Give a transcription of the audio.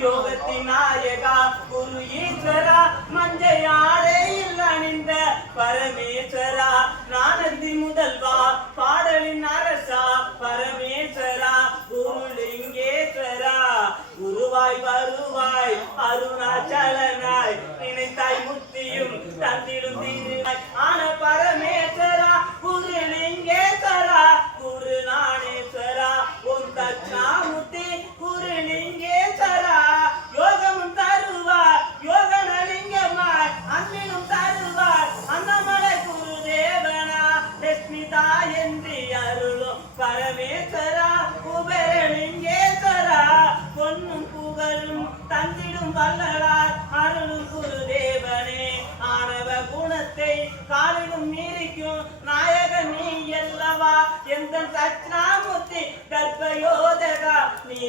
யோகத்தின் நாயகா குரு ஈஸ்வரா மஞ்சையாடையில் அணிந்த பரமேஸ்வரா ஞானத்தி முதல்வா பாடலின் அரசா பரமேஸ்வரா குருலிங்கேஸ்வரா குருவாய் வருவாய் அருணாச்சலனாய் நினைத்தாய் முத்தியும் தந்திடும் தீருவாய் ஆன பரமேஸ்வரா குருலிங்கேஸ்வரா குரு ஞானேஸ்வரா உன் தட்சாமுத்தி குருலிங்கேஸ்வரா யோகமும் தருவார் யோகனலிங்கமாய் அன்பிலும் தருவார் அன்னமலை குருதேவனா லட்சுமிதா என்று அருளும் பரமேஸ்வரா குபேரலிங்கேஸ்வரா பொன்னும் புகழும் தந்திடும் வல்லலார் அருளும் குருதேவனே ஆணவ குணத்தை காலிலும் நீரிக்கும் நாயகன் நீ அல்லவா எந்த தட்சாமுத்தி கர்ப்பயோதகா நீ